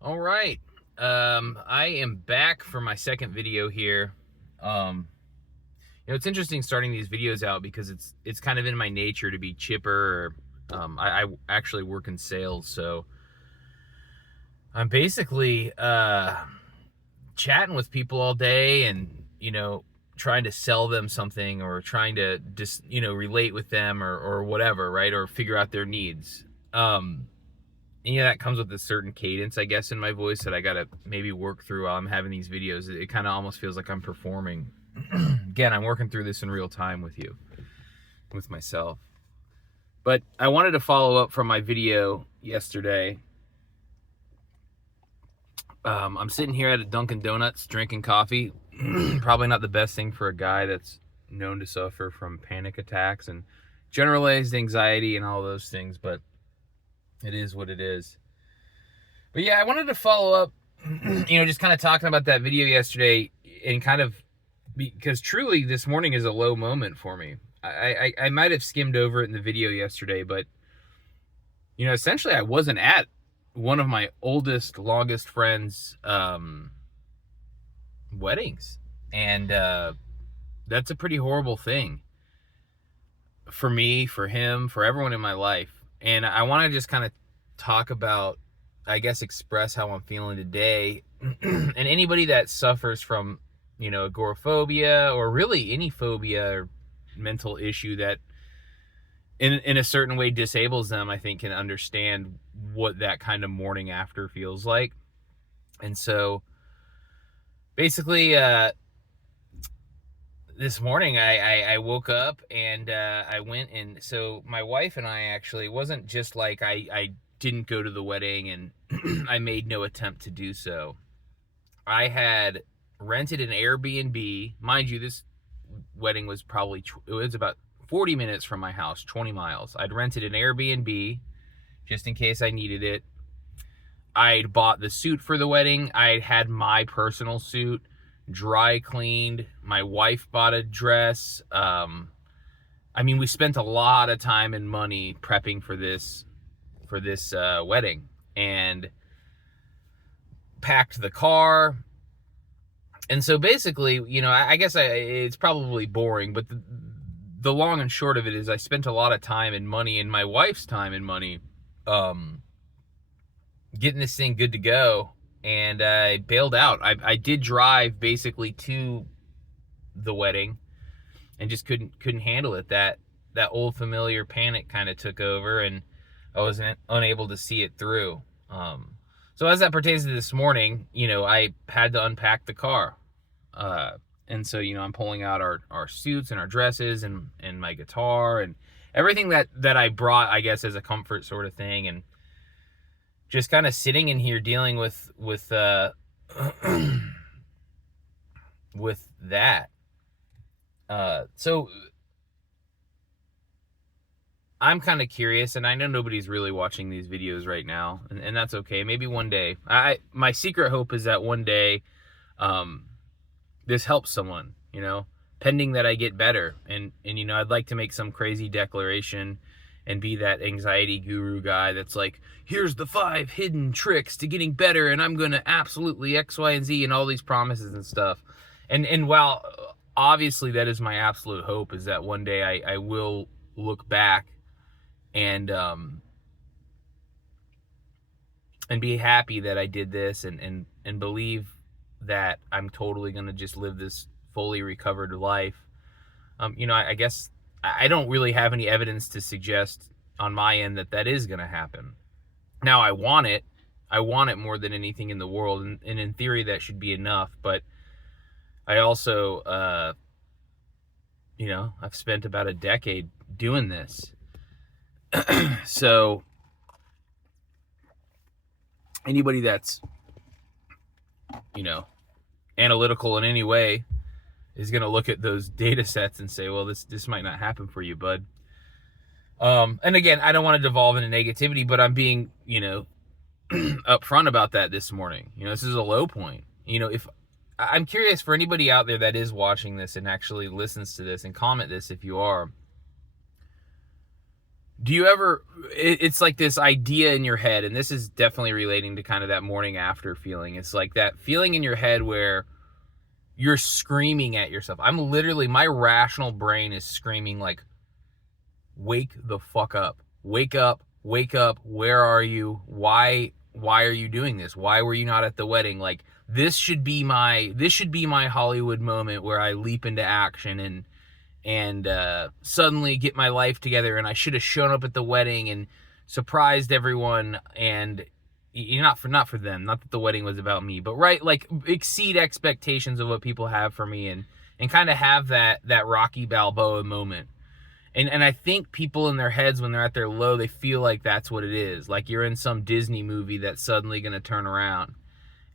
All right. I am back for my second video here. It's interesting starting these videos out because it's kind of in my nature to be chipper. I actually work in sales, so I'm basically chatting with people all day and trying to sell them something or trying to just relate with them or whatever, right? Or figure out their needs. And that comes with a certain cadence, I guess, in my voice that I gotta maybe work through while I'm having these videos. It kind of almost feels like I'm performing. Again, I'm working through this in real time with you, with myself. But I wanted to follow up from my video yesterday. I'm sitting here at a Dunkin' Donuts drinking coffee. Probably not the best thing for a guy that's known to suffer from panic attacks and generalized anxiety and all those things, but it is what it is. But yeah, I wanted to follow up, just kind of talking about that video yesterday and kind of because truly this morning is a low moment for me. I might have skimmed over it in the video yesterday, but essentially I wasn't at one of my oldest, longest friends' weddings. And that's a pretty horrible thing for me, for him, for everyone in my life. And I want to just kind of talk about, I guess, express how I'm feeling today. And anybody that suffers from, agoraphobia or really any phobia or mental issue that in a certain way disables them, I think can understand what that kind of morning after feels like. And so basically, this morning I woke up and I went, and so my wife and I actually wasn't just like I didn't go to the wedding and I made no attempt to do so. I had rented an Airbnb. Mind you, this wedding was it was about 40 minutes from my house, 20 miles. I'd rented an Airbnb just in case I needed it. I'd bought the suit for the wedding. I had my personal suit dry cleaned. My wife bought a dress. We spent a lot of time and money prepping for this wedding, and packed the car. And so basically, I guess it's probably boring, but the long and short of it is I spent a lot of time and money, and my wife's time and money, getting this thing good to go. And I bailed out. I did drive basically to the wedding and just couldn't handle it. That old familiar panic kind of took over, and I was unable to see it through. So as that pertains to this morning, I had to unpack the car. And so, I'm pulling out our suits and our dresses and my guitar and everything that I brought, I guess, as a comfort sort of thing. And just kind of sitting in here dealing with with that. So I'm kind of curious, and I know nobody's really watching these videos right now, and that's okay. Maybe one day. My secret hope is that one day this helps someone, pending that I get better. And I'd like to make some crazy declaration and be that anxiety guru guy that's like, here's the 5 hidden tricks to getting better, and I'm going to absolutely X, Y, and Z, and all these promises and stuff. And while obviously that is my absolute hope, is that one day I will look back and be happy that I did this, and believe that I'm totally going to just live this fully recovered life. I guess I don't really have any evidence to suggest on my end that is going to happen. Now, I want it more than anything in the world, and in theory that should be enough. But I also, I've spent about a decade doing this. So anybody that's, analytical in any way is going to look at those data sets and say, well, this might not happen for you, bud. And again, I don't want to devolve into negativity, but I'm being, upfront about that this morning. This is a low point. If I'm curious for anybody out there that is watching this and actually listens to this, and comment this if you are. Do you ever, it's like this idea in your head, and this is definitely relating to kind of that morning after feeling. It's like that feeling in your head where you're screaming at yourself. I'm literally, my rational brain is screaming like, wake the fuck up. Wake up, wake up. Where are you? Why are you doing this? Why were you not at the wedding? Like, this should be my Hollywood moment where I leap into action and suddenly get my life together, and I should have shown up at the wedding and surprised everyone, and not for them, not that the wedding was about me, but right, like exceed expectations of what people have for me, and kind of have that Rocky Balboa moment. And I think people in their heads, when they're at their low, they feel like that's what it is. Like you're in some Disney movie that's suddenly going to turn around.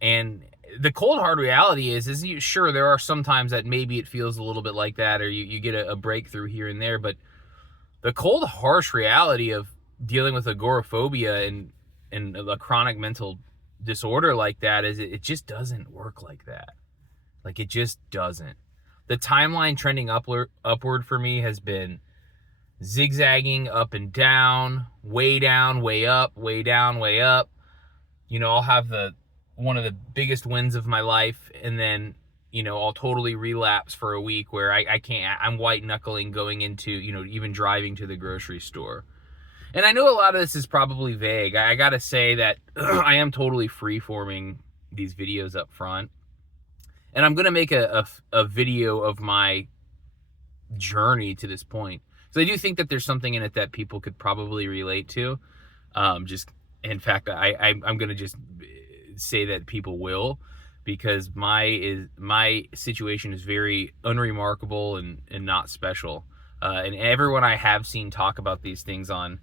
And the cold hard reality is sure, there are some times that maybe it feels a little bit like that, or you get a breakthrough here and there, but the cold harsh reality of dealing with agoraphobia and a chronic mental disorder like that is it just doesn't work like that. Like, it just doesn't. The timeline trending upward for me has been zigzagging up and down, way up, way down, way up. You know, I'll have one of the biggest wins of my life, and then, you know, I'll totally relapse for a week where I can't, I'm white knuckling going into, you know, even driving to the grocery store. And I know a lot of this is probably vague. I gotta say that I am totally free-forming these videos up front. And I'm gonna make a video of my journey to this point. So I do think that there's something in it that people could probably relate to. In fact, I'm gonna just say that people will, because my situation is very unremarkable and not special. And everyone I have seen talk about these things on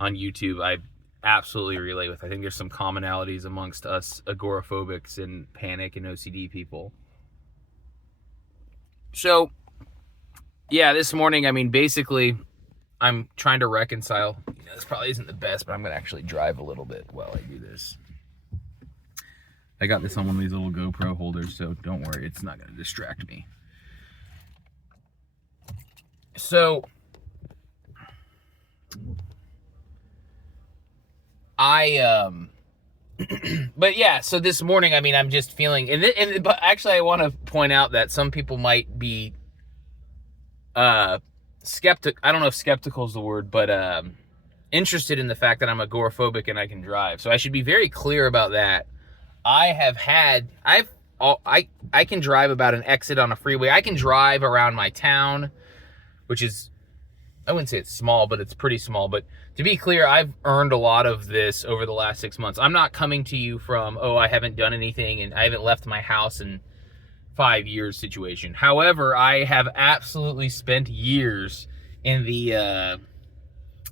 YouTube, I absolutely relate with. I think there's some commonalities amongst us agoraphobics and panic and OCD people. So, yeah, this morning, I mean, basically, I'm trying to reconcile. You know, this probably isn't the best, but I'm going to actually drive a little bit while I do this. I got this on one of these little GoPro holders, so don't worry, it's not going to distract me. So, but yeah, so this morning, I mean, I'm just feeling, but actually I want to point out that some people might be, skeptic. I don't know if skeptical is the word, but, interested in the fact that I'm agoraphobic and I can drive. So I should be very clear about that. I can drive about an exit on a freeway. I can drive around my town, which is, I wouldn't say it's small, but it's pretty small. But to be clear, I've earned a lot of this over the last 6 months. I'm not coming to you from, I haven't done anything and I haven't left my house in 5 years situation. However, I have absolutely spent years in the,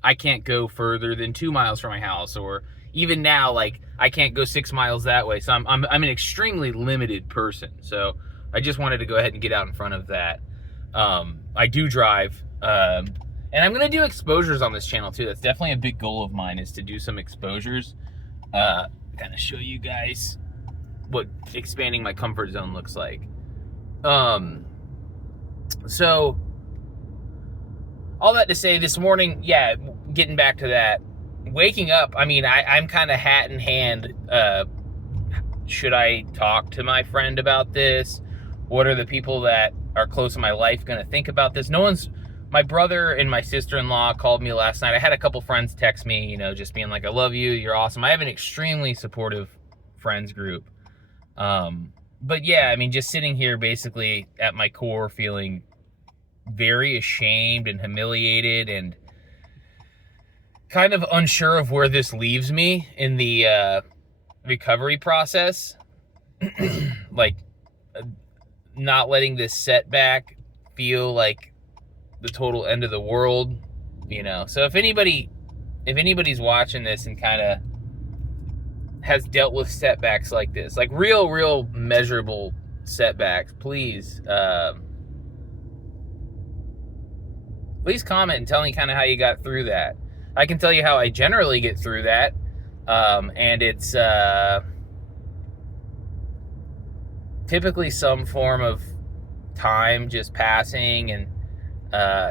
I can't go further than 2 miles from my house, or even now, like, I can't go 6 miles that way. So I'm an extremely limited person. So I just wanted to go ahead and get out in front of that. I do drive, and I'm going to do exposures on this channel too. That's definitely a big goal of mine, is to do some exposures. Kind of show you guys what expanding my comfort zone looks like. So all that to say, this morning, yeah, getting back to that, waking up, I mean, I'm kind of hat in hand. Should I talk to my friend about this? What are the people that are close in my life going to think about this? My brother and my sister-in-law called me last night. I had a couple friends text me, you know, just being like, I love you, you're awesome. I have an extremely supportive friends group. But yeah, I mean, just sitting here basically at my core feeling very ashamed and humiliated and kind of unsure of where this leaves me in the recovery process. Like, not letting this setback feel like the total end of the world, you know. So if anybody's watching this and kind of has dealt with setbacks like this, like real measurable setbacks, please comment and tell me kind of how you got through that. I can tell you how I generally get through that, and it's typically some form of time just passing and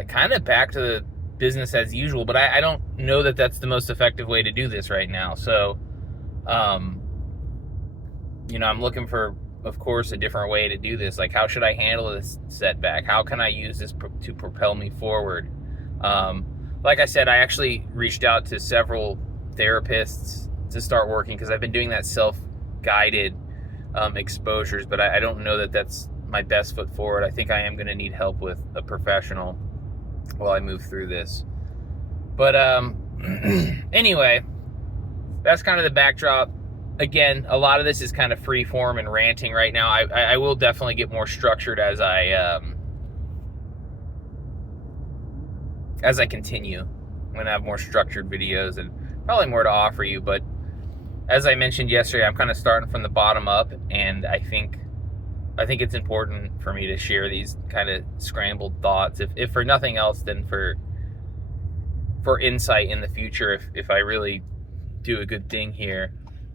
kind of back to business as usual, but I don't know that that's the most effective way to do this right now. So, you know, I'm looking for, of course, a different way to do this. Like, how should I handle this setback? How can I use this to propel me forward? Like I said, I actually reached out to several therapists to start working, because I've been doing that self-guided exposures, but I don't know that that's my best foot forward. I think I am going to need help with a professional while I move through this. But anyway, that's kind of the backdrop. Again, a lot of this is kind of free form and ranting right now. I will definitely get more structured as I continue. I'm going to have more structured videos and probably more to offer you. But as I mentioned yesterday, I'm kind of starting from the bottom up, and I think it's important for me to share these kind of scrambled thoughts, if for nothing else, then for insight in the future, if I really do a good thing here,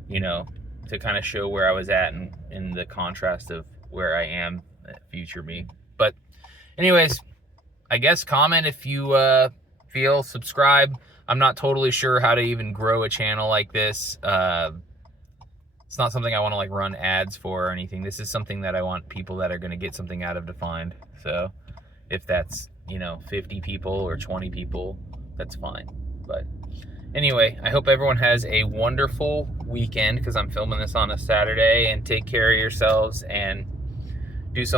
you know, to kind of show where I was at and in the contrast of where I am at future me. But anyways, I guess comment if you feel, subscribe. I'm not totally sure how to even grow a channel like this. It's not something I want to like run ads for or anything. This is something that I want people that are going to get something out of to find. So if that's, you know, 50 people or 20 people, that's fine. But anyway, I hope everyone has a wonderful weekend, because I'm filming this on a Saturday, and take care of yourselves, and